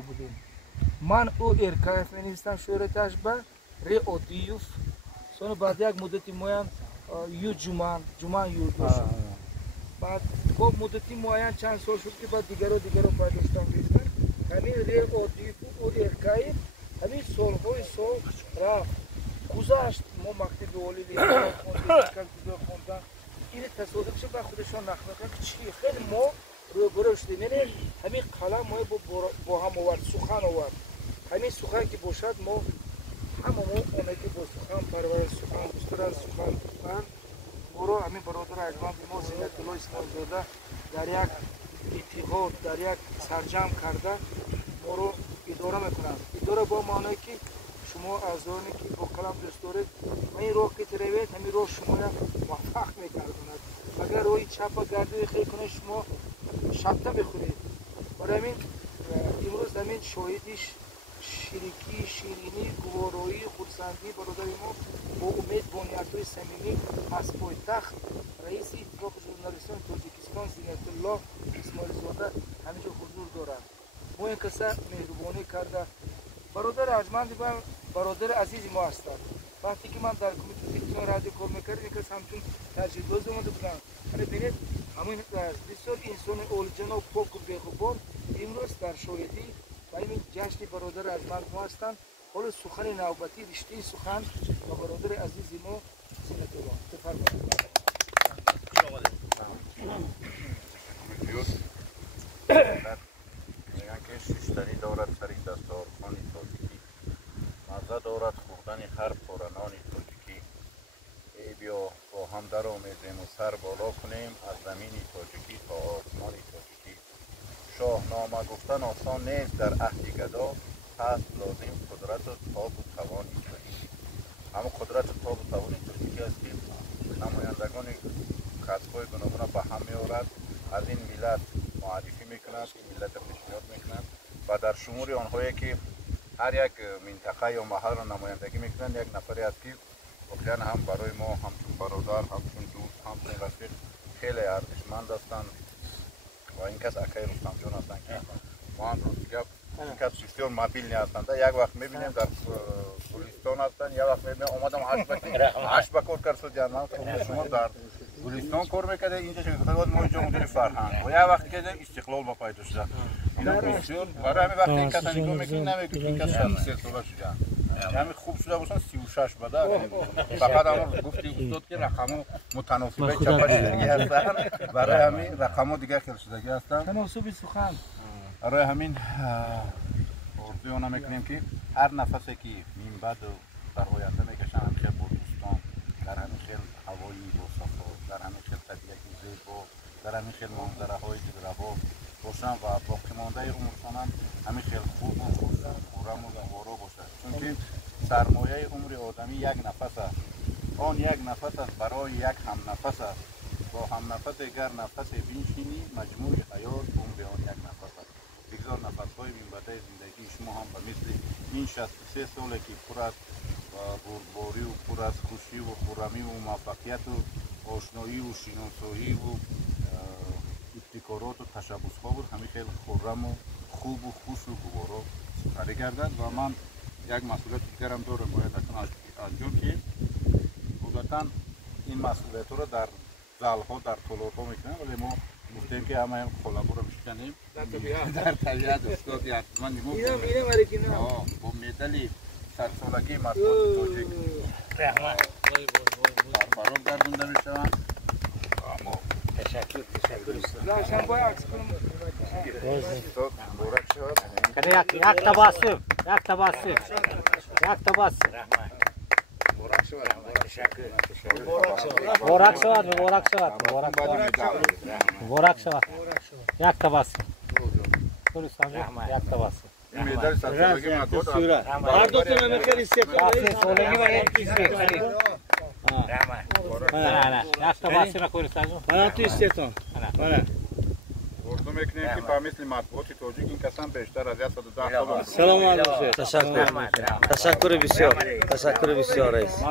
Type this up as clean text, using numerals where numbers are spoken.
بودیم. من او ارکایف می‌نویسم شهرتش به ریودیوف. سون بعد یک مدتی معین یو جمان یوردوشم. بعد با مدتی معین چند سال شد که بعد دیگر رو پایداشتم ریختن. همین ریودیوف او ارکایف همین سالهای سال رفت. گذشت ما مکتب اولی خوندن. این تصادف شد به خودشان نخنکن که چی خیلی ما روبرو شدیم. یعنی همین قلم ما با هم آورد سخن آورد. همین سخن که باشد ما همه اونه که با سخن پرورش سخن دوستان سخن گفتن برو همین برادر اجماع ما زینت الله اسماعیل زاده در یک اتحاد در یک سرجم کرده ما رو اداره میکنند. اداره با معنی که شما اعضایی که با قلم دوست دارید این راه که تروید همین راه شما را موفق میگرداند. اگر روی چپ گردی خیلی کنه شما شبته بخورید. برای همین امروز همین شاهدیش شیرکی شیرینی گوارایی خودسندی برادر ما با امید با نیت‌های صمیمی از پایتخت رئیس اتحاد ژورنالیستان تاجیکستان زینت الله اسماعیل زاده همینجا حضور دارد. ما این کسا مهربانی کرده برادر ارجمند برادر عزیز ما هستند. وقتی که من در کمیته تلویزیون رادیو کار میکردم یک کس همچون تجهیزات اومده بودن. ولی ببینید همین بسیار انسان اولجنا و پاک و بی‌غبار امروز در شاهدی و این جشن برادر ارجمند ما هستند. حالا سخن نوبتی رشته سخن با برادر عزیز ما زینت الله بفرمایید. میگن که شیشتری دارد سری دستارخوانی تاجیکی مزه دارد خوردن هر پرنانی تاجیکی. ای بیا با هم در آمیزیم و سر بالا کنیم از زمینی تاجیکی تا آسمانی تاجیکی. شاهنامه گفتن آسان نیست در عهد گدا هست لازم قدرت و تاب و توانی تاجیکی. اما قدرت و تاب و توانی تاجیکی است که نمایندگان کسب‌های گوناگون به هم می‌آورد از این ملت معرفی میکند این ملت پیشنهاد میکنند و در شمول آنهایی که هر یک منطقه یا محل را نمایندگی میکنند یک نفری است که واقعا هم برای ما همچون برادر همچون دوست همچون رفیق خیلی ارزشمند هستند و این کس اکای رستم جان هستند که ما هم این کس بسیار مبیل هستند. یک وقت میبینیم در گلستان هستند یک وقت میبینیم آمدم هشت بکار کرد جان شما در گلستان کار میکرده اینجا شکل ما اینجا مدیر فرهنگ و یک وقتی که استقلال با پای داشته اینا بسیار برای همین وقتی این کس نگاه میکنید نمیگه این کس 63 ساله شده همین خوب شده باشن 36 بده فقط همون گفتی استاد که رقم متناسب چپا شدگی هستن برای همین رقم دیگه خیلی شدگی هستن تناسب سخن برای همین آرزوی آنها میکنیم که هر نفسی که نیم بد در آینده میکشن همیشه با دوستان در همین خیل هوایی با صفا در همین خیل طبیعتی زیبا در همین خیل منظره های دلربا باشن و باقی مانده عمرشان هم همین خیل خوب و خورم و گوارا باشد چون که سرمایه عمر آدمی یک نفس است آن یک نفس است برای یک هم نفس است با هم نفس اگر نفس بنشینی مجموع حیات عمر آن یک نفس است. بگذار نفس‌های بین‌بده زندگی شما هم به مثل این 63 ساله که پر از بردباری و پر از خوشی و خرمی و موفقیت و آشنایی و شناسایی و ابتکارات و تشبس‌ها بود همین خیلی خرم و خوب و خوش و گوارا سپری گردد و من یک مسئولیت دیگرم دارم باید انجام که عادتاً این مسئولیت رو در زل‌ها در تالارها میکنم ولی ما گفتیم که همه خلابو رو بشکنیم در طبیعت استاد حتما نمو با مدل سرسالگی مسئول توجیک فرام گردونده میشوند تشکر لاشن باید عکس کنم استاد بورک شود یک تباسم مبارک شود یک تباسم یک تباسم این مدل سرسالگی مطبوط هر دو تا نمیخیر استقلالی سولگی و یک نه یک تباسم کوری سازم من تو استقلال اردو میکنیم که با مثل مطبوعات تاجیک این کسان بیشتر از 110 سلام علیکم تشکر بسیار رئیس